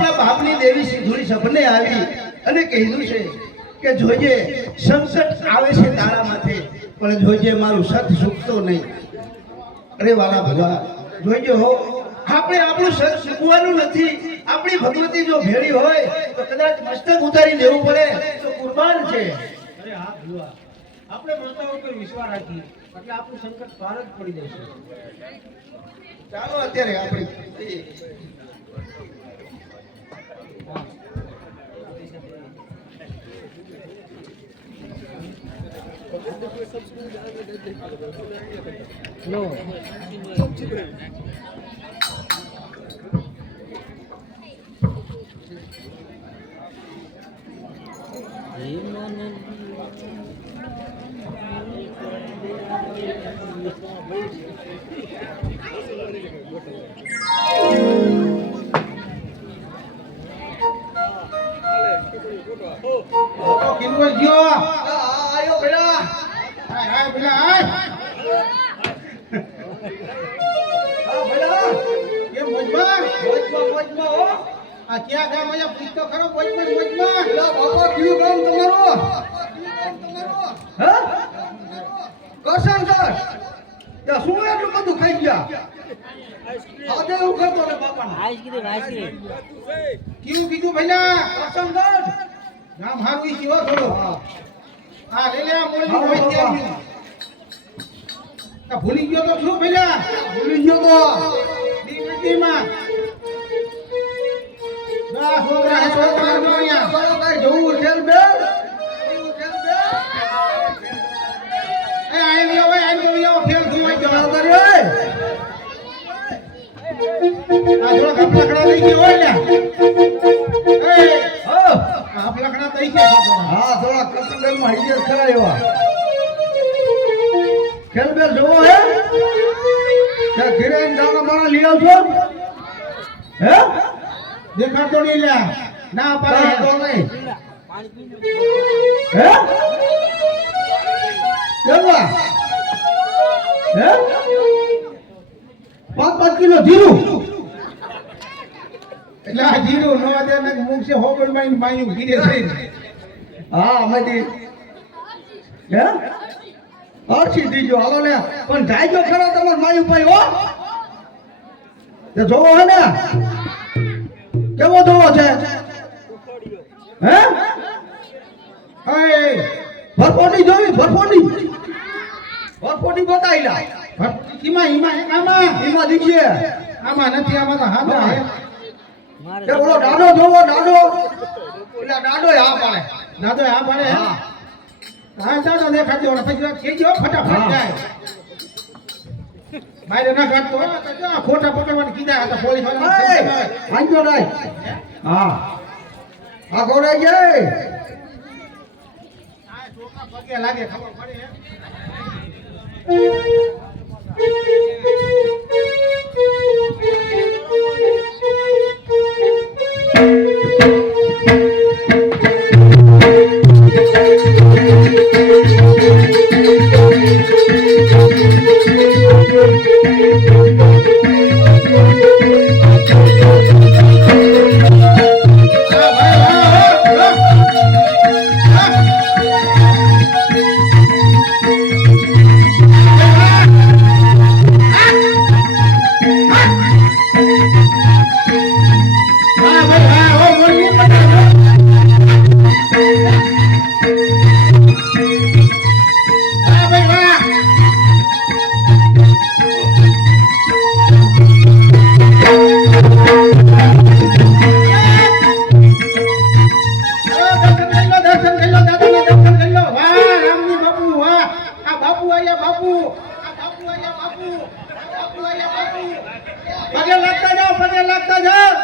આપણા બાપની દેવી સિંધુની સપને આવી અને કીધું છે કે જોજે સંકટ આવે છે તારા માથે પણ જોજે મારું સત સુખતો નહીં. અરે વાલા ભગવાન જોઈજો હો, આપણે આપણું સત સુખવાનું નથી. આપણી ભગવતી જો ભેળી હોય તો કદાચ મસ્તક ઉતારી દેવું પડે તો કુરબાન છે. અરે હા ભુવા, આપણે માતાઓ પર વિશ્વાસ રાખીએ એટલે આપણું સંકટ પાર જ પડી જશે. ચાલો અત્યારે આપણે નો કિંમત ગયો આયો પેલા હાય પેલા હાય પેલા કેમ મોજમાં હો આ ક્યાં ગામ આયા પૂછતો ખરો મોજમાં પેલા બાપા કયું ગામ તમારું હા કરશન સર તે શું એટલું બધું ખાઈ ગયા આદે એવું કરતો ને બાપાને આઈસ્ક્રીમ કયું કીધું ભઈલા કરશન સર નામ હારું ઈ કેવો થોડો હા લે લે મોળી હોય ત્યાં તા ભૂલી ગયો તો શું ભઈલા ભૂલી ગયો તો દીકરીમાં ના છોકરા નો અહીંયા ચલો કઈ જોવું ખેલ બે એ આઈ ગયો ખેલ ધુવાઈ ગયો તારી ઓય આ થોડા કપડા ખડા લઈ ગયો હોય લ્યા એ હો આપલા ખડા તઈ છે હા થોડા કપડા માં હૈયર ખરા એવા ખેલ બે જોવો હે કે ઘરે દાણા બાણા લઈ આવજો હે દેખાતો નહીં લ્યા ના પાડે તો નહીં હે કેવા હે 5 કિલો જીરું એટલે આ જીરું નો દે ને મુખસે હોબળ માં માયું ગીરે થઈ હા મધી હે આરસી દીજો હાલો ને પણ જાયજો ખરા તમાર માયું ભાઈ હો તે જોવો હે ને કેવો જોવો છે હે હે ભરપોટી જોવી ભરપોટી બતાઈલા ઈમાં દીજે આમાં નથી આમાં તો હાથા હે તે બોલો દાડો જોવો દાડો એટલે દાડો હા પાડે હા હા દાડો દેખાડજો ને પછી કેજો ફટાફટ જાય મારે ના કાઢતો ખોટા પકડવાની કીધા હતા પોલીસ વાળા વાંચો નહીં હા આ ગોરાઈ જાય આ ચોકા પગે લાગે ખબર પડે પગે લાગતા જાઓ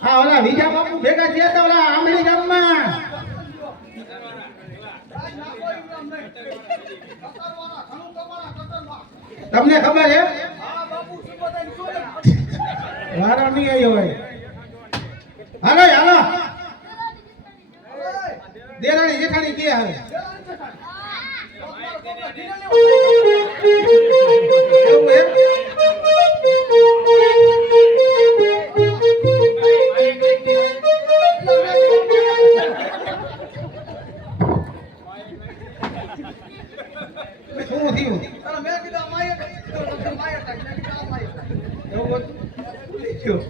હા ઓલા વિજા બાપુ ભેગા થયા હતા ઓલા આમડી ગામમાં તમને ખબર છે વારો નહીં આવ્યો હોય હાલો હાલો દેરાણી જેઠાણી કે હવે એવું હે? શું થયું? મેં કીધું માયા એવું થયું.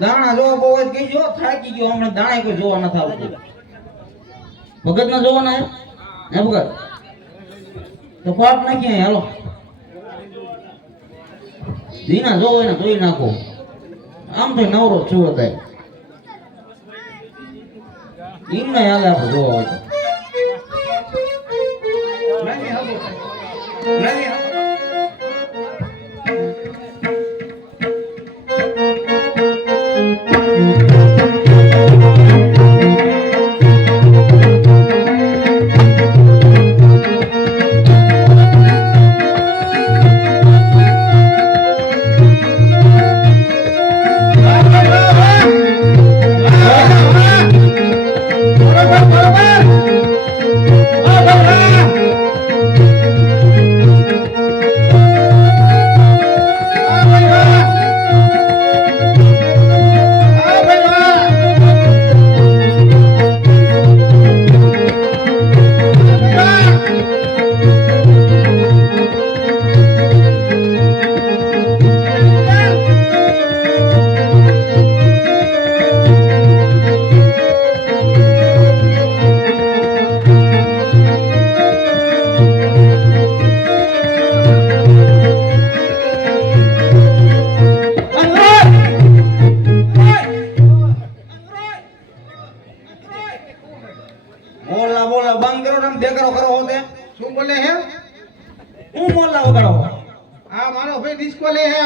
દાણા જોવા બહુ જ ગઈ જો થાકી ગયો હમણાં દાણા કોઈ જોવા નથી આવતું ભગત ના જોવાના હે ભગત તો પાટ નાખી અહીં હાલો દીના જોવો એને જોઈ નાખો આમ તો નવરો છું હતા એમને હાલે આપણે જોવા હોય શું બોલે હે હું મોલ્લા વગાડો આ મારો ભાઈ ડિસ્કો લે હે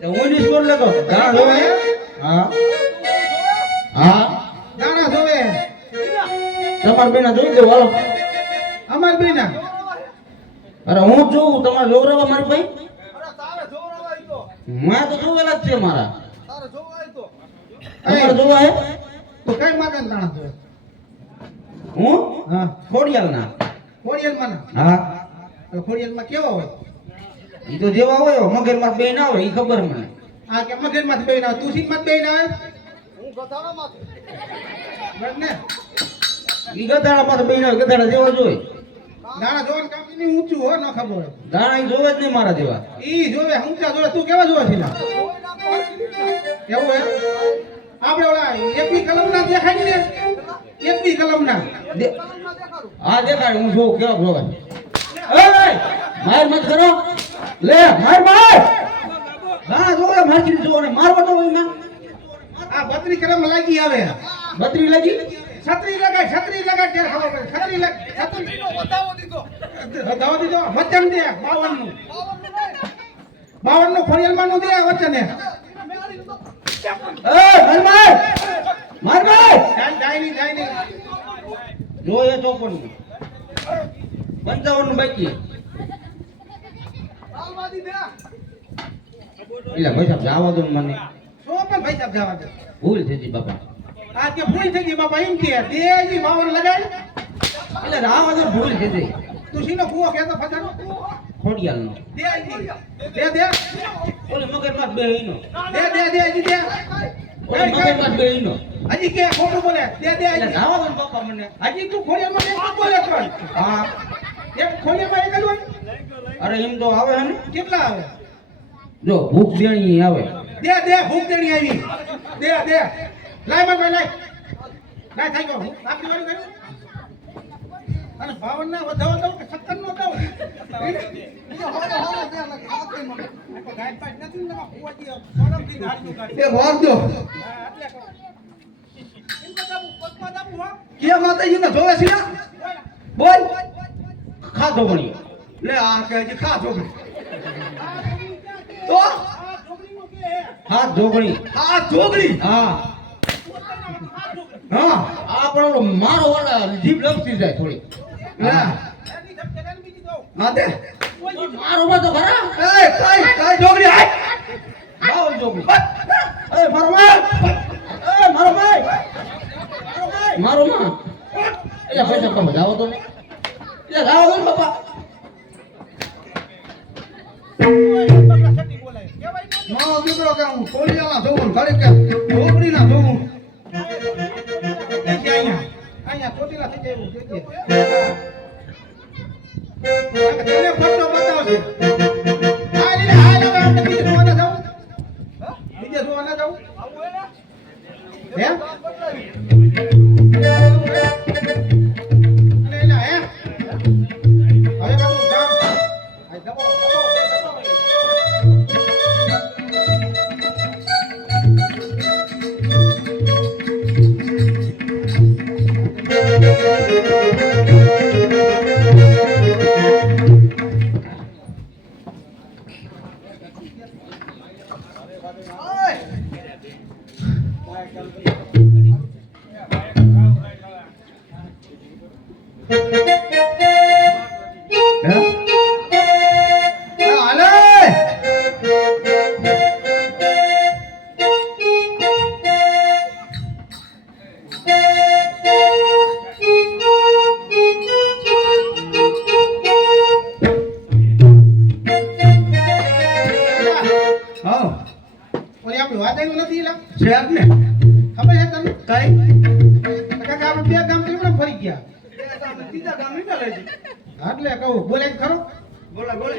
તો હું ડિસ્કો લેતો દાણા જોવે હે હા હા દાણા જોવે તમાર બેના જોઈ દો હાલો અમાર બેના અરે હું જોઉં તમાર જોવરાવા મારી ભાઈ અરે તારે જોવરાવા ઈ તો મેં તો જોવેલા જ છે મારા તારે જોવા ઈ તો તમાર જોવા હે તો કઈ માગન દાણા જોવે હું હા ખોડિયાલના ખોડિયાલમાં હા ખોડિયાલમાં કેવા હોય ઈ તો જેવા હોય મગરમાં બે ના હોય ઈ ખબર મને આ કે મગરમાં બે ના તું સિંગમાં બે ના હોય હું ગધાડામાં બસ ને ઈ ગધાડામાં બે ના હોય ગધાડા જેવા જોઈ દાણા જોવાનું કામ ની ઊંચું હો ન ખબર હોય દાણા ઈ જોવે જ નહીં મારા જેવા ઈ જોવે ઊંચા જોવે તું કેવા જોવે છે એવું હે આપણે ઓલા એકવી કલમના દેખાય ને એકવી કલમના હા દેખાડ હું જોઉં કેવા જોવે એ માર મત કરો લે માર હા જોવે મારકી જોવે ને મારવા તો હોય ના આ 32 કલમ લાગી આવે 32 લાગી છત્રી લગાડ ત્યારે ખબર પડે છત્રી નો બતાવો દીધો વચન દે 52 નું ખોડિયાલમાં નું દે વચન દે એ માર જાય ની જોયે 54 55 બાકી એટલે ભાઈ સાહેબ જાવા દો મને શું પણ ભાઈ સાહેબ જાવા દો ભૂલ થઈ ગઈ બાપા આ કે ભૂલ થઈ ગઈ બાપા એમ કે દેજી 52 લગાડ એટલે રાવા દો ભૂલ થઈ ગઈ તું સીનો કુવો કેતો ફસાનો ખોડિયાલનો દે ઓલે મગજમાં બેહીનો દે ઓલે મગજમાં બેહીનો હજી કે ખોટું બોલે દે હજી જાવા દો બાપા મને હજી તું ખોડિયાલમાં એક બોલે તો હા એક ખોડિયામાં એક જ હોય અરે એમ તો આવે હે ને કેટલા આવે જો ભૂખ દેણી આવે દે ભૂખ દેણી આવી દે લાય મન ભાઈ લાય થાય ગયો આપની વાળી કર્યું અને ભાવન ના વધાવો દઉં કે 56 નો દઉં બીજો હોનો હોનો દે ને ખાતે મને આ ગાય પાસ નથી ને કુવાજી સોરમથી ગાડીનું કાઢી એ વાર દો હા એટલે કહો એમ બતાવું પગમાં દાબું હો કે માતાજીને જોવે છે બોલ ખા ઢોકળી લે આ કે હજી ખા ઢોકળી તો આ છોકરીનું કે હે હા ઢોકળી હા ઢોકળી હા હા આ પણ મારો વાળા જીભ લપસી જાય થોડી હા એની ધક્કેદારી બીજી દઉં હા દે મારો માં તો ખરા એ કઈ ઢોકળી આય આવ ઢોકળી એ મારો ભાઈ એ મારો ભાઈ મારો માં એટલે પૈસા કમ જાવ તો ને એટલે લાવો ને બાપા બગલા બોલાય કેવાય ન મારો દીકરો કે હું કોલિયાના જોઉં ઘરે કે ઢોકળીના જોઉં અહીંયા ચોટીલા થઈ જાય એવું જોઈએ તેને ફોટો બતાવશે હા લે હા લે આપણે બીજે જોવા ના જાવ બીજે જોવા ના જાવ હે લે લે હે હવે કામ કામ આ દબો ઓલી આપણી વાત આવી નથી લા છે આપને ખબર છે તમને કઈ કાકા આપણે બે ગામ કેમ ફરી ગયા સીધા ગામ નીકળે છે એટલે કહું બોલે ખરો બોલે બોલે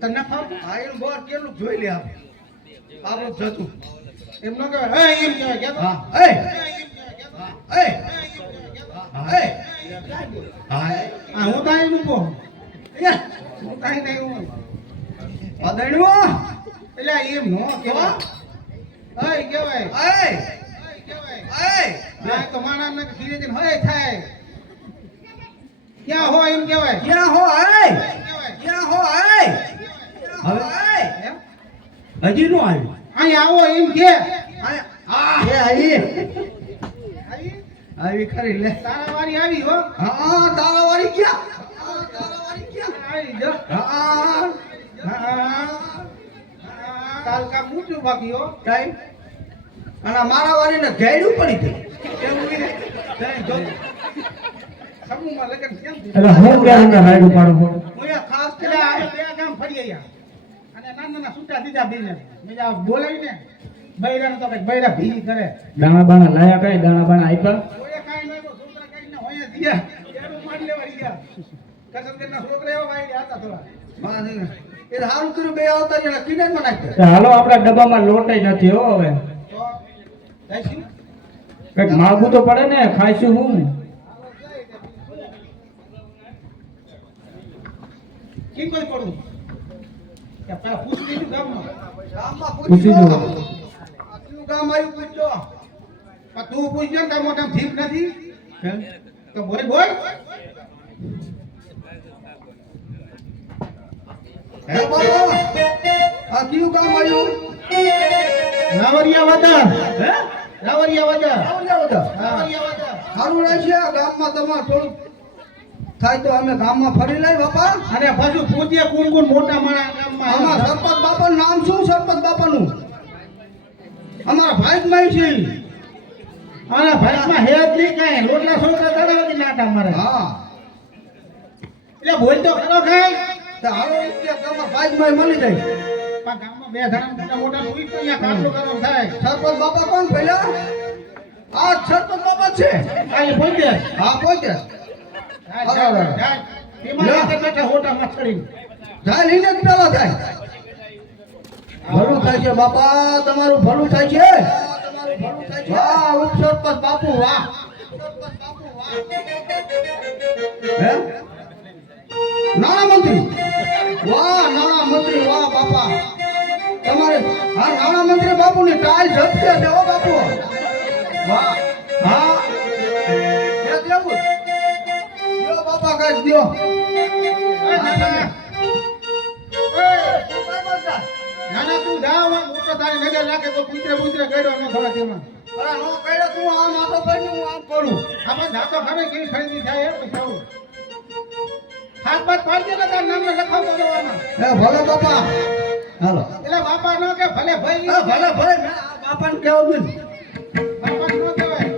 તને ફાવ આ એનું બોર કેટલું જોઈ લે આપ આપણું જતું એમ ન કહેવાય હે એમ કહેવાય કે હા એ એ હા હું તાઈ મૂકો હું તાઈ નહીં હું પાદણ્યો એટલે એમ નો કેવા હે કહેવાય એ કહેવાય એ હા તો માણસ ને ધીરે ધીરે હે થાય ક્યાં હો એમ કહેવાય ક્યાં હો એ કહેવાય ક્યાં હો એ હવે એમ હજી નો આવ્યું અહીં આવો એમ કે આ એ આવી આવી આવી ખરી લે તારા વારી આવી હો હા તારાવાળી ક્યાં તારાવાળી ક્યાં આવી જો હા હા કાલ કા મૂઠું બાકી હો ટાઈમ અને મારા વાળીને ઘેડું પડી ગયું કેવું નહીં કઈ જો સમૂહમાં લગન કેમ થયું? એટલે હું ક્યાં અંદર રાયડું પાડું હું અહીંયા ખાસ એટલે આપણે બે ગામ ફરી આયા અને નાના નાના છૂટા દીધા બેને બીજા બોલાવીને બૈરાને તો કઈ બૈરા ભીરી કરે દાણા બાણા લાયા કઈ દાણા બાણા આપ્યા કોઈ કાઈ નઈ છોકરા કાઈ હોય દિયા એનું મારી લેવા ગયા કસમગરના છોકરા એવા વાઈ હતા થોડા એ સારું કર્યું બે આવતા જણા કિને માં નાખ્યા તો હાલો આપણા ડબ્બામાં લોટ નથી હો હવે તો જઈશું કઈક માગવું તો પડે ને ખાઈશું હું કી કોઈ પડું કે પેલા પૂછી દીધું ગામમાં ગામમાં પૂછી પૂછ્યો જુઓ. આટલું ગામ આવ્યું પૂછજો પણ તું પૂછજો ને તાર મોઢામાં જીભ નથી તો બોલ બોલ હે બાબા આ કયું ગામ આવ્યું રાવરિયા વાદા હે રાવરિયા વાદા આવું જાવ તો રાવરિયા વાદા સારું રહેશે આ ગામમાં તમારે થોડું થાય તો અમે ગામમાં ફરી લઈ બાપા અને પાછું પૂજ્ય કોણ કોણ મોટા માણા ગામમાં આમાં સરપંચ બાપાનું નામ શું સરપંચ બાપાનું અમારા ભાઈમાં છે ઈ. આના ભાઈમાં હે જ નહીં કાંઈ લોટલા છોકરા તળાવથી નાટા મારે હા એટલે બોલ તો ખરો ખાય તો હાલો એટલે તમારા ભાઈમાં મળી જાય પણ ગામમાં બે જણા મોટા મોટા હોય તો અહીંયા કાટલો કરવાનો થાય સરપંચ બાપા કોણ પેલા આ સરપંચ બાપા છે કાલે પહોંચે હા પહોંચે એમાં બેઠા હોટા મચડી જાય લઈને જ પેલા થાય ભલું થાય છે બાપા તમારું ભલું થાય છે વાહ ઉપસરપંચ બાપુ વાહ હે નાણામંત્રી વાહ બાપા તમારે હા નાણામંત્રી બાપુની ટાઈલ ઝટકે છે હો બાપુ વાહ હા એ દેવું લ્યો બાપા કાઈ દ્યો નાના તું જા મોટો તારી નજર રાખે તો પુત્રે કર્યો ન ખરા તેમાં અરે નો કઈડે તું આમ આતો કરી હું આમ કરું આમાં જાતો ખરે કેવી ખરીદી થાય એ પૈસાઓ હાથ બાત પાડી દે તાર નામ લખાવતો રહેવાનો એ ભલે બાપા હાલો એટલે બાપા નો કે ભલે ભાઈ ભલે ભલે મેં આ બાપાને કેવું નહીં બાપા નો કહેવાય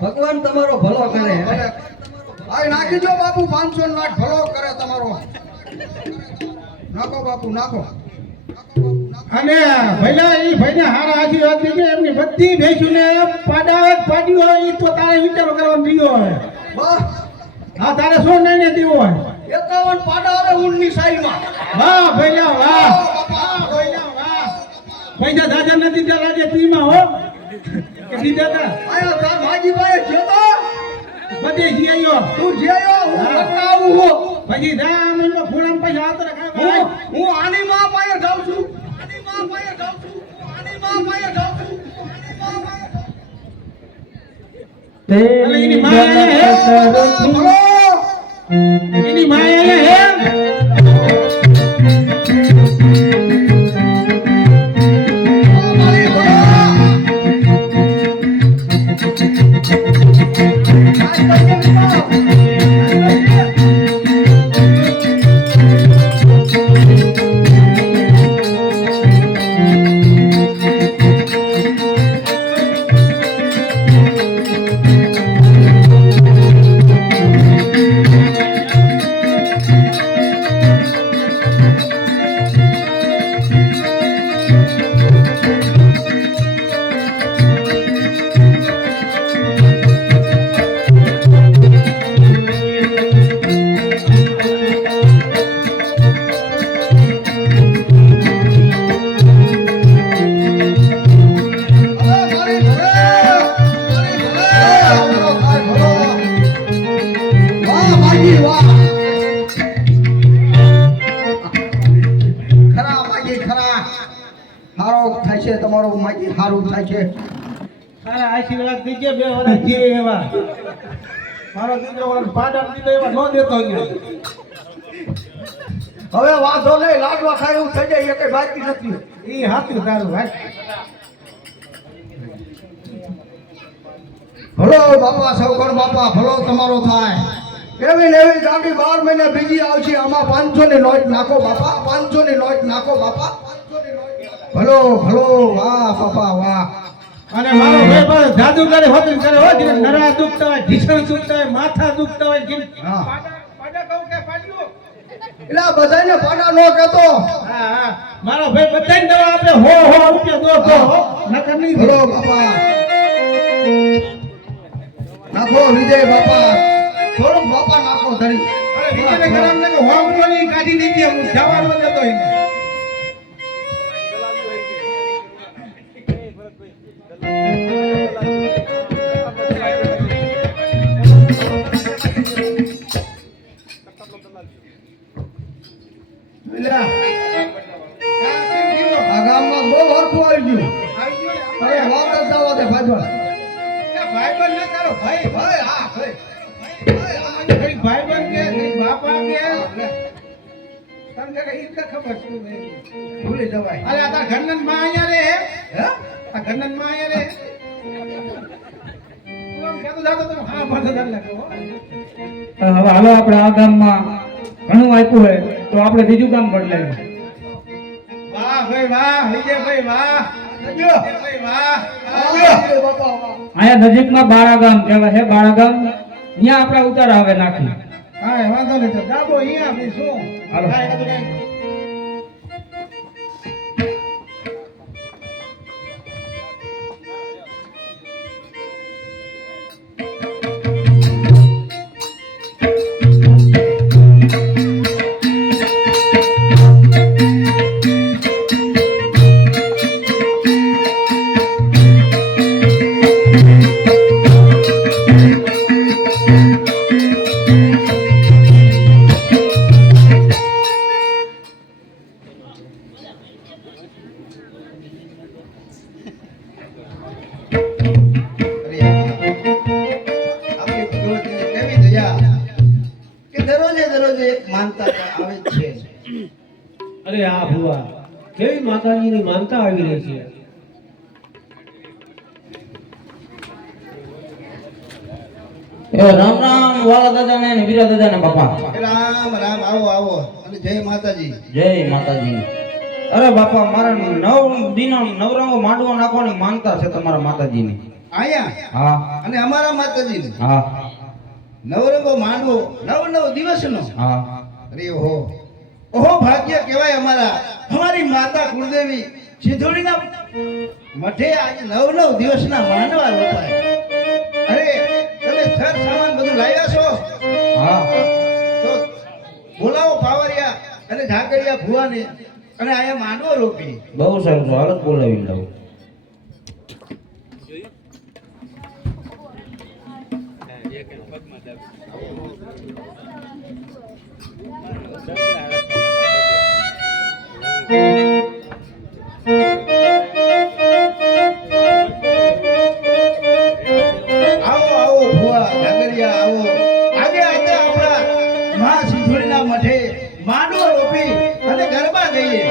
ભગવાન તમારો ભલો કરે આય નાખી દો બાપુ 500 લાખ ભલો કરે તમારો નાખો બાપુ નાખો અને ભઈલા ઈ ભાઈને હારા આશીર્વાદ દીધે એમની બધી ભેંસુને પાડ્યું હોય ઈ તો તારે વિચારો કરવાનો દીવો હોય. બસ હા તારે શું નિર્ણય દેવો હોય? 51 પાડા આવે ઊનની સાઈડમાં. વાહ ભઈલા વાહ, વાહ ભઈલા વાહ. પૈસા દાદા નથી દીધા રાજે તીમાં હો કે દીધા તા આયો તાર માજીભાઈ જેતો બધે જીયો તું જેયો હું હા. ઘરના આવું હો. પછી દામનો ફૂલમ પૈસા આતરા ખાય હું આની માં પાસે જાઉં છું. આની માં પાસે જાઉં છું. આની માં પાસે જાઉં છું. આની માં પાસે જાઉં છું. તેરી એની માયા હે. જગત બોલો. એની માયા હે. મારી બોલો. તમારો માજી હારું થાય છે. તારા આશીર્વાદ દીજે 2 વર્ષ જીવે એવા. મારો દીકરો ઓલા પાડા દીધો એવા ન દેતો અહીંયા. હવે વાંધો નહીં, લાડવા ખાય એવું થઈ જાય એ કઈ બાકી નથી. ઈ હાથું તારું ભાઈ. ભલો બાપા સૌકર બાપા, ભલો તમારો થાય. એવી ને એવી ગાડી 12 મહિને બીજી આવશે. આમાં 500 ની નોટ નાખો બાપા, 500 ની નોટ નાખો બાપા. ભલો ભલો, વાહ બાપા વાહ. અને મારો ભાઈ પણ જાદુ કરે હોતું કરે હો જીને નરા દુખતા હોય, ઢીસણ દુખતા હોય, માથા દુખતા હોય જીને હા. પાડા કહું કે પાડ્યું. એટલે આ બધાને પાડા નો કહેતો. હા હા મારો ભાઈ બધાને દવા આપે હો રૂપિયા દો હો નકર નહીં ભલો બાપા નાખો વિજય બાપા, થોડું બાપા નાખો ધરી. અરે બીજાને ગરમ ને હોમવાની કાઢી દીધી હું જવાનો જતો એને. એટલે આ ગામમાં બહુ હરખું આવી ગયું. અરે વાત જ જવા દે ભાઈ. ભાઈબંધ ન તારો ભાઈ ભાઈ હા ભાઈ. કઈ ભાઈબંધ કે કઈ બાપા કે તને કે ઈ તો ખબર શું નહીં. ભૂલી જવાય. અરે આ તાર ઘરનન માં આયા રે હે? આ ઘરનન માં આયા રે તું આમ કહેતો જાતો તો હા ભરત લાગો હવે હાલો આપણે આ ગામમાં ઘણું આપ્યું હોય તો આપણે બીજું ગામ બદલાય. વાહ ભાઈ વાહ વિજયભાઈ વાહ જો. વિજયભાઈ વાહ વિજય બાપા વાહ. અહીંયા નજીકમાં બાળા ગામ કહેવાય છે. બાળા ગામ ત્યાં આપણે ઉતારા હવે નાખી. હા વાંધો નહીં તો જાબો અહીંયા બી શું હાલો. હા એટલે તો કઈ અરે આ ભુવા કેવી માતાજીની માનતા આવી રહી છે. રામ રામ વાલા દાદા ને વીરા દાદા ને બાપા. રામ રામ, આવો આવો અને જય માતાજી. જય માતાજી. અરે બાપા મારા 9 દિનો નવરંગો માંડવો નાખવાની માનતા છે તમારા માતાજીની. આયા હા અને અમારા માતાજી હા નવરંગો માંડવો 9 દિવસનો. હા અરે હો ઓહો ભાગ્ય કહેવાય અમારી માતા કુળદેવી સિંધુડીના મઠે આજે 9 દિવસના માંડવા રોપાય. અરે તમે સર સામાન બધું લાવ્યા છો? હા તો બોલાવો પાવરિયા અને ઝાકરિયા ભુવાને અને અહીંયા માંડવો રોપી. બહુ સારું છે, હાલત બોલાવી લઉં. આવો આવો ભુવા ઝાકરિયા આવો. આજે આપણા મહા સિંધુડીના મઠે માંડવો રોપી અને ગરબા ગઈએ.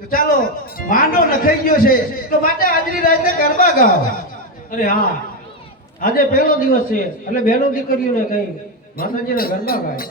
તો ચાલો માંડવો નખાઈ ગયો છે તો માટે આજની રાતે ગરબા ગાઓ. અરે હા, આજે પહેલો દિવસ છે એટલે બહેનો દીકરીઓને કઈ માતાજીના ગરબા ગાય.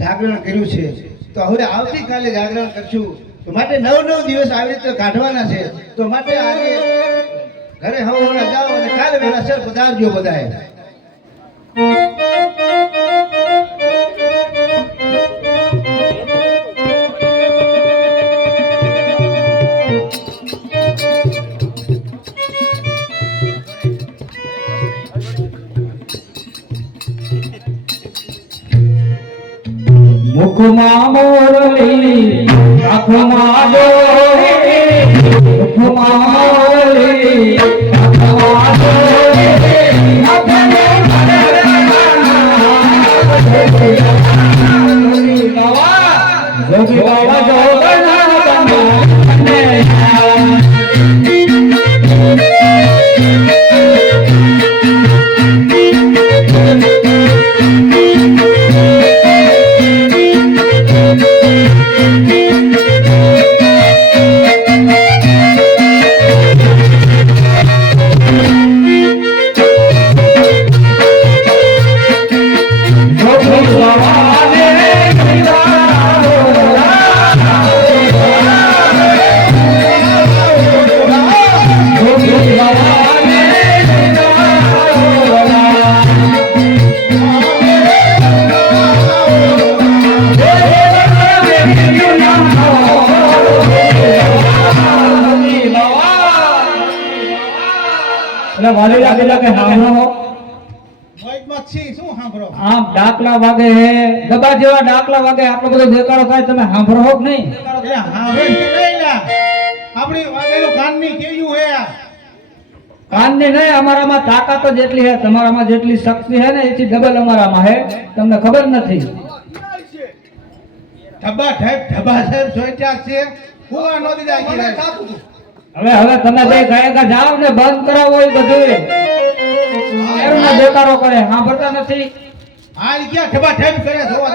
જાગરણ કર્યું છે તો હવે આવતીકાલે જાગરણ કરશું. તો માટે 9 દિવસ આવી રીતે કાઢવાના છે. તો માટે આજે ઘરે હવના જાઓ અને કાલે વેલાસર પધારજો બધાએ. મુખમાં મોરલી આંખમાં ડોળી, મુખમાં મોરલી આંખમાં ડોળી, આંખને જોગી બાબા જોગના તમને વાલીલા પેલા કે સાંભળો મોજમાં છી શું સાંભળો? આમ ડાકલા વાગે હે, ગબા જેવા ડાકલા વાગે, આટલો બધો દેખાડો થાય, તમે સાંભળો કે નહીં? એ હાવે કે નહીં લા? આપણી વાગેલું કાનની કેયું હે આ? કાનની નહીં, અમારામાં તાકાત જ એટલી છે, તમારામાં જેટલી શક્તિ છે ને એથી ડબલ અમારામાં છે, તમને ખબર નથી. ઢબા સાહેબ સોચ્યા છે ફુવા નો દીધા આખી રાત. હવે તમે બે ગાયકા જાઓ ને બંધ કરાવો એ બધું એમને બેકારો કરે, સાંભળતા નથી. આ ક્યાં ઢબા કરે જોવા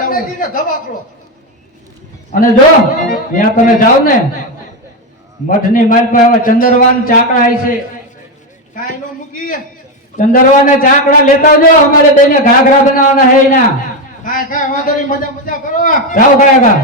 જાવ. અને જો ત્યાં તમે જાઓ ને મઠની માલ પર હવે ચંદરવાન ચાકડા આવી છે, કાઈ નો મૂકી ચંદરવાન ને ચાકડા લેતા આવજો, અમારે બેને ઘાઘરા બનાવવાના હે એના. કાઈ વાંધો નહીં, મજા કરો. જાઓ ગાયકા.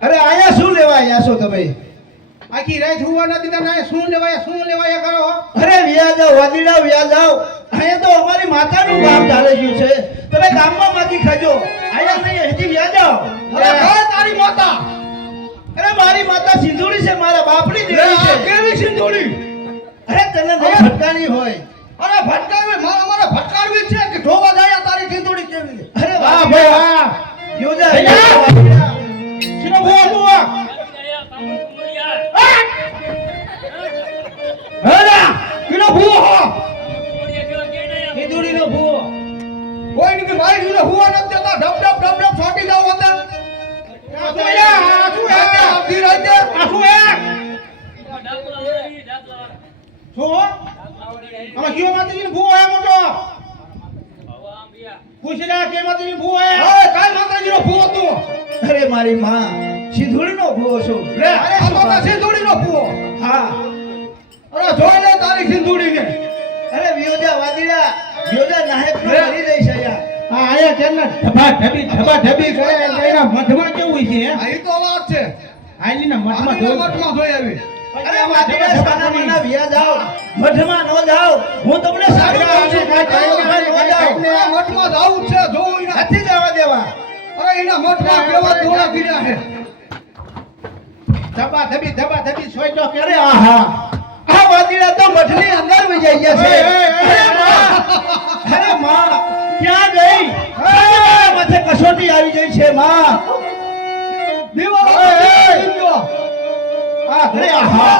અરે આયા શું લેવા આયા છો તમે? આખી રાત હુવા ના દીધા ના શું લેવાયા કરો? અરે વ્યા જાઓ વાદીડા, વ્યા જાઓ. અહીંયા તો અમારી માતાનું કામ ચાલે ગયું છે, તમે ગામમાં માંથી ખાજો. આયા નહીં, અહીંથી વ્યા જાઓ. અરે કઈ તારી માતા? અરે મારી માતા સિંધુડી છે, મારા બાપની દેવી છે. કેવી સિંધુડી? અરે તને નહીં ભટકાની હોય. અરે ભટકાવી મારા ભટકાવી છે કે ઢોવા જાય તારી સિંધુડી કેવી? અરે વાહ ભાઈ વાહ. યોજા શીનો બોવા હેલા કિનો ભૂવો હો સિંધુડી નો ભૂવો કોઈ ની મારી જુને હુવા ન દેતા ઢબ છોટી જાવ હોતે આ શું હે આપી રાતે આ શું હે શું આમાં કયો માતાજીનો ભૂવો હે મોટો પૂછના કે માતાજીનો ભૂવો હે ઓય કાઈ માતાજીનો ભૂવો તું અરે મારી માં સિંધુડીનો ભૂવો છું લે આ માતા સિંધુડીનો ભૂવો હા અરે જોઈ લે તારી સિંધુડીને અરે વિયોજા વાદીડા વિયોજા નાયક નો મરી જઈ છે યાર હા આયા કેમના ઢબા ઢબી કરે એના મઠમાં કેવું છે હે આ તો વાત છે આઈલીના મઠમાં જોઈ આવી અરે વાદીડા સાના મના વિયા જાઓ મઠમાં નો જાઓ હું તમને સારું કહું છું મઠમાં જાવું છે જો એના નથી જવા દેવા અરે એના મઠમાં કેવા દોડા પીડા છે ધબા ધબી સોઈજો કરે આહા આ વાદીડા તો મઠની અંદર વઈ જઈ ગયા છે અરે માં ક્યાં ગઈ માથે કસોટી આવી ગઈ છે માં દીવાલો આ ઘરે આહા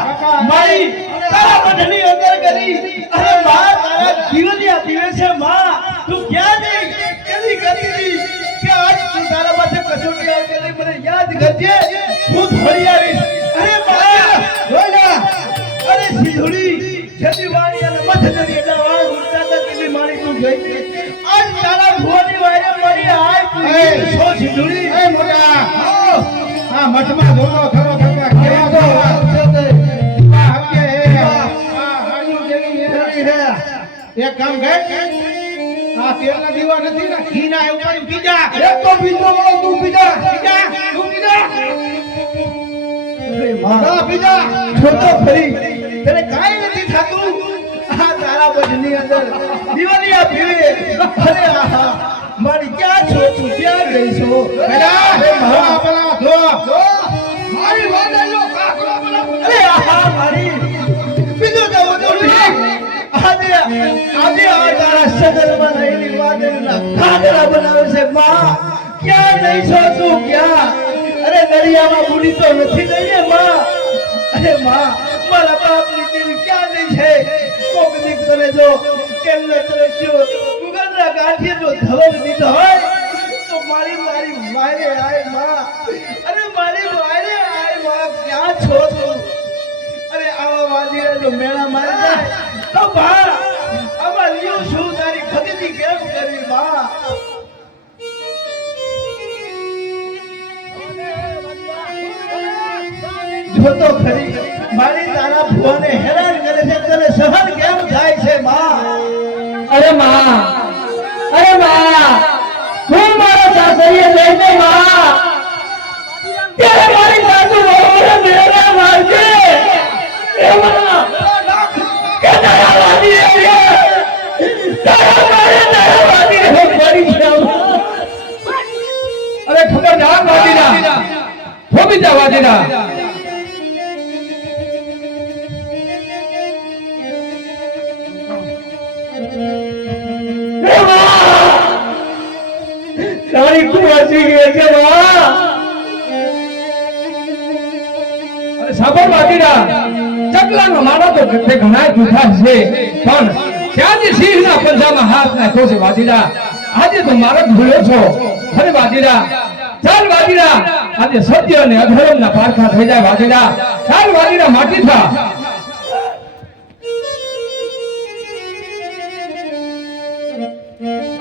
મારી તારા મઠની અંદર ગઈ અરે માં તારા જીવનિયા પીવે છે માં તું ક્યાં ગઈ કેવી કરી હતી કે આજ તું તારા માથે કસોટી આવી ગઈ મને યાદ કરજે હું થોડી આવીશ અરે માં જોઈ લે અરે સિંધુડી જેની વાણી અને મથની એડા વાળ ઉડતા તેની મારી તું જોઈ આજ તારા ભોની વાયરે મરી આય તું સો સિંધુડી એ મોટા હા મઠમાં જોતો ખરો ખરો કેવા તો એક કામ કર આ તેલના દીવા નથી ને ઘીના ઉપર પીજા એક તો પીજો વાળો તું પીજા અરે માં પીજા છોટો ફરી તને કાઈ નથી થાતું આ તારા બજની અંદર દીવાલિયા પીવે અરે આહા મારી ક્યાં છો તું ક્યાં ગઈ છો અરે મારા આપણા જો મારી વાદાનો કાકરો બનાવું. અરે આહા મારી બીજું તો બધું ઠીક. આજે આ તારા સગનમાં રહેલી વાદળના કાકરા બનાવે છે માં. ક્યાં નહીં છો તું ક્યાં? અરે દરિયામાં બુડી તો નથી ગઈ ને માં. અરે માં મારા બાપની દિલ ક્યાં નહીં છે? કોક દીક કરે જો કેમને તરસ્યો ગુગલના ગાંઠીએ જો ધવલ દીધો હોય તો મારી મારે આય માં. અરે મારી મારે આય માં, ક્યાં છો તું? અરે આવા વાદીએ જો મેળા મારી જાય તો ભા આમાં લ્યો શું તારી ભક્તિ કેમ કરવી માં? જો તો ખરી મારી તારા ભુવાને હેરાન કરે છે, તને સહન કેમ થાય છે માં? અરે માં, અરે માં, હું મારા સાસરીએ જઈને માં ત્યારે મારી સાસુ બહુને મેળા મારશે એમાં કે દયાવાદી છે, દયાવાદી હું મરી જાઉં. અરે ખબર ના વાદીના થોભી જા વાદીના. તારી કુવાસી ગઈ છે માં. અરે સાંભળ વાદીના, ચકલાનો મારા તો તે ઘણા જૂઠા છે પણ ત્યાંથી સિંહના પંજામાં હાથ નાખ્યો છે વાદીના. આજે તો મારો ભૂલ્યો છો. અરે વાદીના ચાલ વાદીના, આજે સત્ય અને અધર્મના પારખા થઈ જાય વાદીના. ચાલ વાદીના માટી થા.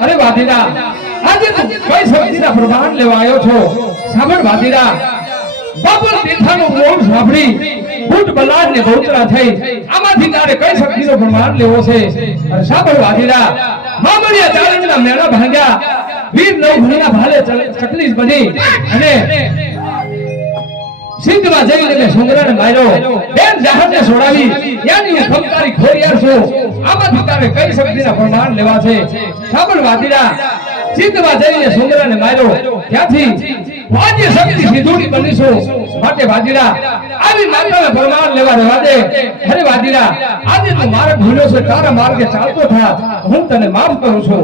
અરે વાદીના, આજે તું કઈ શક્તિના પ્રમાણ લેવા આવ્યો છો? સાંભળ વાદીના, બાબલ તીર્થાનું મોઢ સાંભળી ભૂત બલાદ ને ગોતરા થઈ આમાંથી તારે કઈ શક્તિનો પ્રમાણ લેવો છે? અરે સાંભળ વાદીના, મામડિયા ચાલંગના મેળા ભાંગ્યા, વીર નવઘણીના ભાલે ચકલી બની અને સિંધમાં જઈને મેં સુંગરાને માર્યો, બેન જહાજને છોડાવી, ત્યાંની હું ખમકારી ખોરિયાર છું. આમાંથી તારે કઈ શક્તિના પ્રમાણ લેવા છે? સાંભળ વાદીના, સિંધમાં જઈને સુંગરાને માર્યો, ત્યાંથી વાદ્ય શક્તિ સિંધુડી બનીશું. માટે વાદીના આવી માતાના પ્રમાણ લેવા રહેવા દે. અરે વાદીના, આજે તું મારે ભૂલ્યો છે, તારા માર્ગે ચાલતો થા, હું તને માફ કરું છું.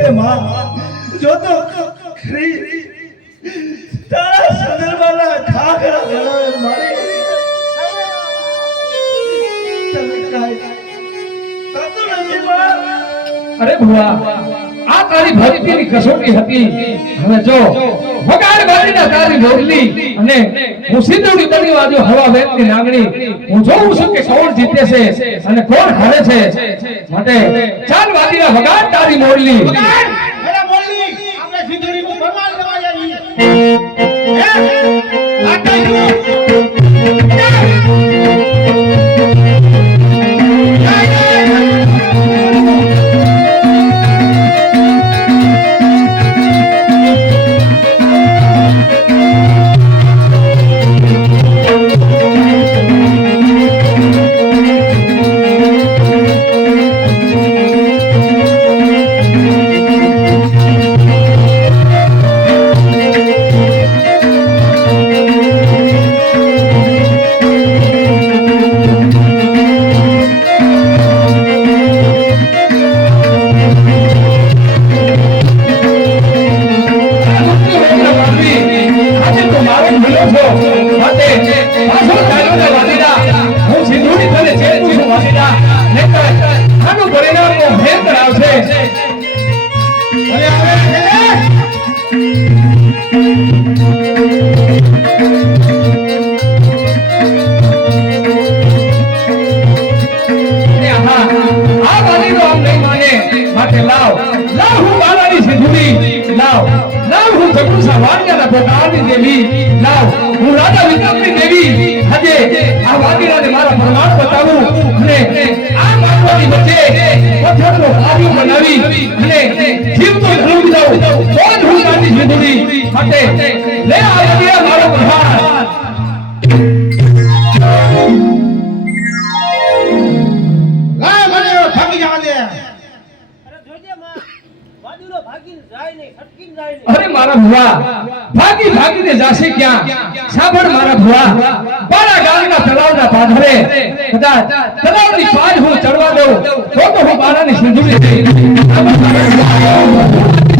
અરે માં જો તો ખરી તારા સદરવાલા ઠાકરા બનાવે મારી. તમે કાંઈ થતું નથી માં. અરે ભુવા, આ તારી ભક્તિની કસોટી હતી. હવે જો વગાડ વાળીના તારી મોરલી અને હું સિંધુડી બની વાજો હવા વેતની નાગણી, હું જોઉં છું કે કોણ જીતે છે અને કોણ હારે છે. માટે ચાલ વાદીના વગાડ તારી મોરલી. અરે મોરલી, આપણે સિંધુડીનું પરમાન લેવા જઈએ. આ ટાઈમ ભુવા ભાગી ભાગીને જાશે ક્યાં સાંભળ મારા ભુવા બાળા ગામના તળાવના પાદરે કદાચ તળાવની પાર હું ચડવા દઉં તો હું બાળાની સિંદૂરી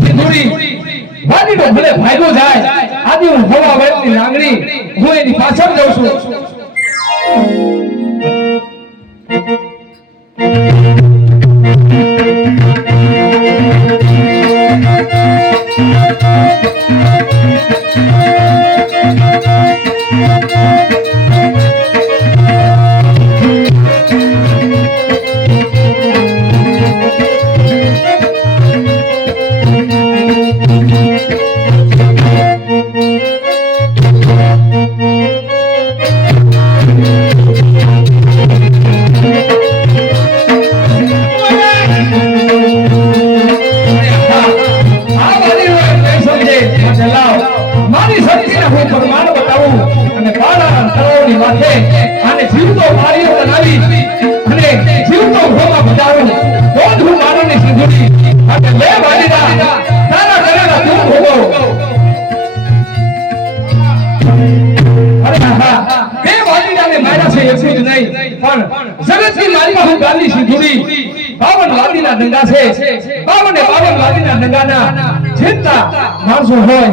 સિંદૂરી વાડીનો ભલે ભાગ્યો જાય આદિ હું હવા વળતી લાંગડી હું એની પાછળ જાઉં છું મારી શક્તિને હું પ્રમાણ બતાવું અને બાળાના તળાવની માથે આને જીવતો પારીઓ બનાવી અને જીવતો હોમાં બતાવું તો જ હું બાળાની સિંધુડી અને લે વાલીડા તારા કરેલા તું ભોગો અરે હા બે વાલીડાને માર્યા છે એટલું જ નહીં પણ જગતની મારીમાં હું ગાલી સિંધુડી 52 વાદીના દંગા છે 52 વાદીના દંગાના ચિંતા માણસો હોય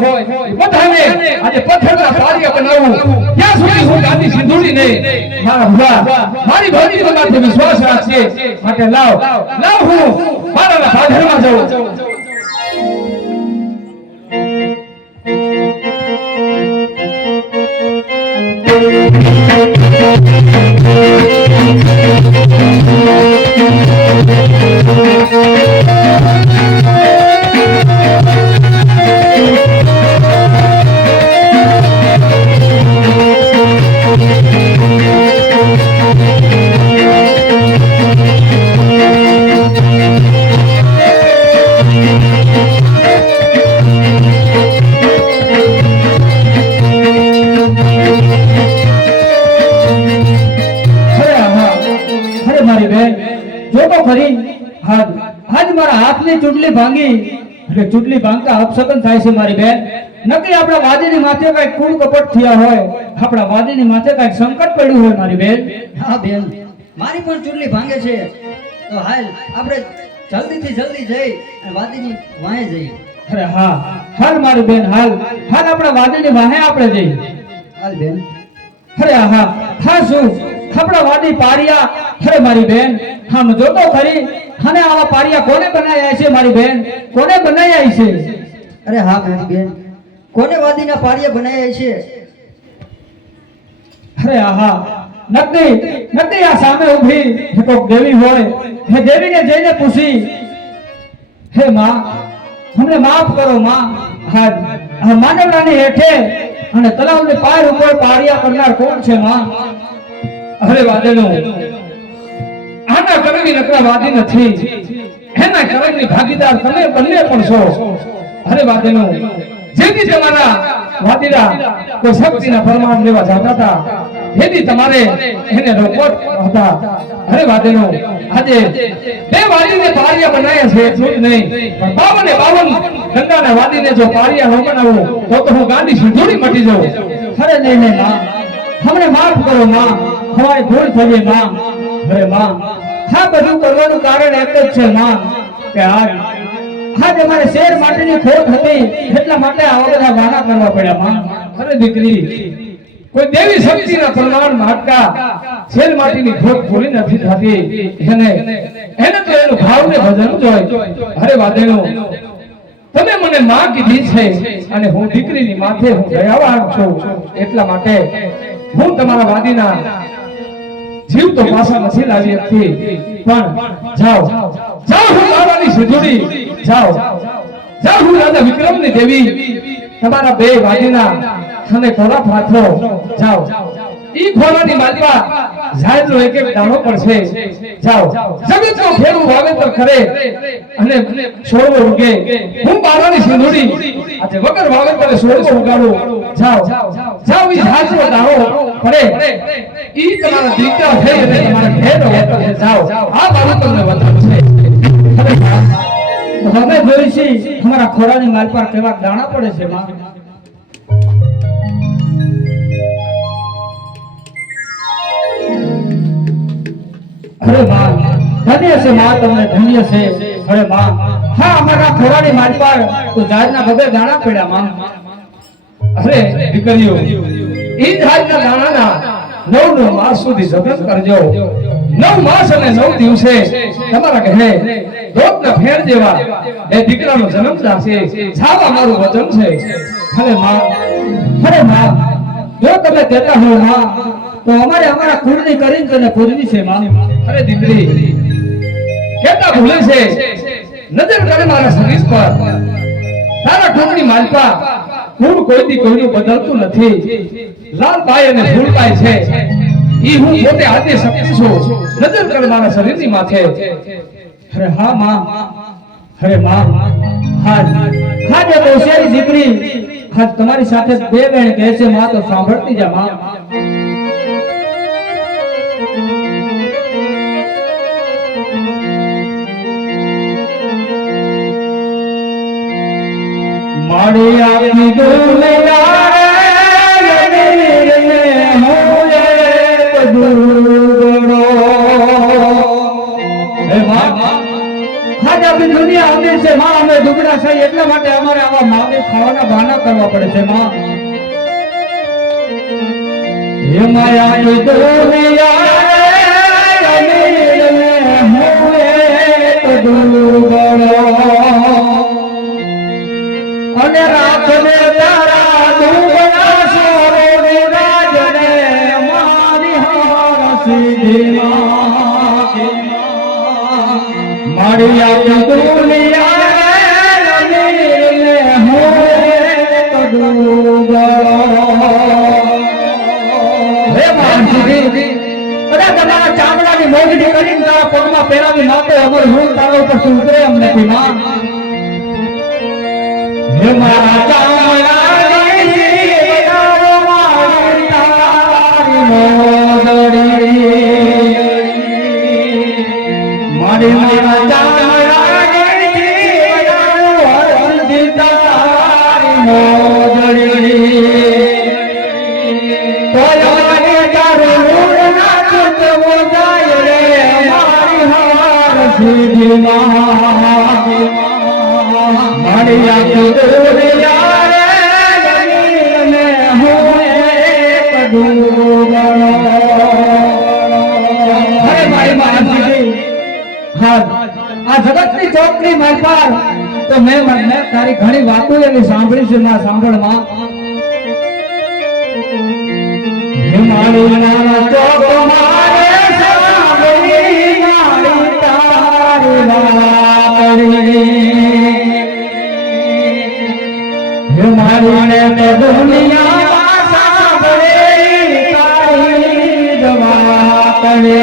બધાને આજે પથ્થરના પારિયા બનાવું ત્યાં સુધી હું ગાંધી સિંધુડી નહીં મારા ભુવા મારી ભક્તિ તમારે વિશ્વાસ રાખશે માટે લાવ હું મારા ભાગરમાં જાઉં આજ મારા હાથની ચૂંટલી ભાંગી એટલે ચૂંટલી ભાંગતા અપશકન થાય છે મારી બેન નક્કી આપણા વાદીની માથે કઈ કૂડ કપટ થયા હોય આપણા વાદીની માથે કઈ સંકટ પડ્યું હોય મારી બેન હા બેન મારી પણ ચૂંટલી ભાંગે છે તો હાલ આપણે જલ્દીથી જલ્દી જઈ અને વાદીની વાહે જઈએ અરે હા હાલ મારી બેન હાલ આપણા વાદીની વાહે આપણે જઈએ હાલ બેન અરે હા શું આપણા વાદી પારિયા અરે મારી બેન આમ જોતો ખરી અને આવા પારિયા કોને બનાવ્યા છે મારી બેન કોને બનાવ્યા છે અરે હા મારી બેન કોને વાદીના પારિયા બનાવ્યા છે અરે નક્કી આ સામે ઊભી કોક દેવી હોય હે દેવીને જઈને પૂછી હે માં અમને માફ કરો માં આ માનવડાની હેઠે અને તળાવની પાર ઉપર પારિયા કરનાર કોણ છે માં અરે વાદેનો આના કરવી નકરા વાદી નથી એના કરવી ભાગીદાર તમે બંને પણ છો અરે વાદેનો જેથી તમારા વાદીડા કોઈ શક્તિના પરમાણ લેવા જતા હતા એથી તમારે એને રોકવા હતા અરે વાદેનો આજે બે વાદીને પારિયા બનાવ્યા છે એટલું જ નહીં પણ 52 ગંગાના વાદીને જો પારિયા ન બનાવું તો હું ગાંધી સિંધુડી મટી જાઉં અરે નહીં માં હમને માફ કરો માં અમારી ભૂલ થઈ ગઈ માં અરે માં આ બધું કરવાનું કારણ એક જ છે માં કે આજ અમારે શેર માટેની ખોટ હતી એટલા માટે આવા બધા વાના કરવા પડ્યા માં અરે દીકરી કોઈ દેવી શક્તિના પ્રમાણ માટકા શેર માટેની ખોટ પૂરી નથી થતી એને તો એનું ભાવને ભજન જોય અરે વાદેનો તમે મને માં કીધી છે અને હું દીકરીની માથે હું દયાવાન છું એટલા માટે હું તમારા વાદીના જીવ તો પાછા નથી લાવી શકતી પણ જાઓ હું મારાની સિંધુડી જાઓ હું રાજા વિક્રમની દેવી તમારા બે વાદીના અને ખોરા પાથરો જાઓ ઈ ખોરાની માલવા જાયનો એક દાણો પડશે જાઓ જગતનો ફેરવું વાવેતર કરે અને છોડવો ઉગે હું મારાની સિંધુડી આજે વગર વાવેતરે છોડવો ઉગાડું જાઓ ઈ જાયનો દાણો પડે ઈ તમારા દીકરા થઈ અને તમારા ઘેર વતન જાઓ આ મારું તમને વતન છે અમે જોઈ છીએ અમારા ખોરાની માલ પર કેવા દાણા પડે છે માં. અરે માં ધન્ય છે માં, તમને ધન્ય છે. અરે માં હા અમારા ખોરાની માલ પર તો જાજના બબે દાણા પડ્યા માં. અરે દીકરીઓ ઈ જાજના દાણાના 9 માસ સુધી જતન કરજો. 9 માસ અને 9 દિવસે તમારા ઘરે દોડના ફેર જેવા એ દીકરાનો જન્મ થશે. સાવા મારું વચન છે. અરે માં જો તમે કહેતા હો માં તો અમારે અમારા કુળની કરીને તને પૂજવી છે માં. અરે દીકરી કેતા ભૂલે છે નજર કરે મારા શરીર પર. તારા ઠોકની માલપા કુળ કોઈથી કોઈનું બદલતું નથી. લાલભાઈ અને ફૂલભાઈ છે ઈ હું પોતે આદિ શક્તિ છું. નજર કર મારા શરીરની માથે. અરે હા માં, અરે માં હા જે હોશિયારી દીકરી હા તમારી સાથે બે બેન કહે છે માં તો સાંભળતી જા માં. મારી આપની દુનિયા દુનિયા અમીર છે માં, અમે દુબળા છે એટલા માટે અમારે આવા માગે ખાવાના બહાના કરવા પડે છે માં. હે માયાની દુનિયા અમીર ને હોએ તો દુબળો અને રાખને તારા દુબળા સોરોની રાજને મારી હાર સીધીમાં મારી આપી દુનિયા ને હોએ તો દુબળો. હે માનસી બધા તમારા ચામડાની મોગડી કરીને તારા પગમાં પહેરાવી નાખે અમર હું તારા ઉપર સુધરે એમ નથી માં. હે મારા ચામડાની બનાવો મારી તારી મોગડી મારી મારા ચામડાની બનાવો હરદી તારી મોગડી તોય મને તારું રૂડ નાચત જાય રે મારી હાર સીધીમાં મારી આપી દુનિયા ને હોએ કદુબળો. હે મારી માનસી હા આ જગતની ચોકની માલપાર તો મેં તારી ઘણી વાતો એની સાંભળી છે માં. સાંભળ માં હે મારી નાના ચોક મારે સાંભળી મારી તારી વાતડી મારી ને દુનિયા સાંભળે તારી દવા પડે.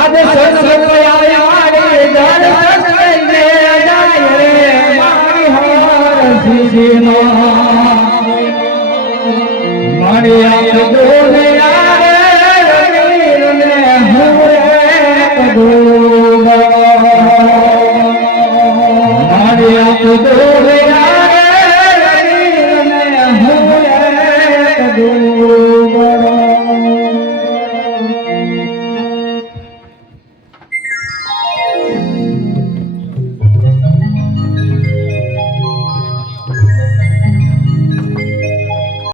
આજે સત્સંગ આવ્યા રે દર સત્સંગ જાય રે મારી હાર સીધીમાં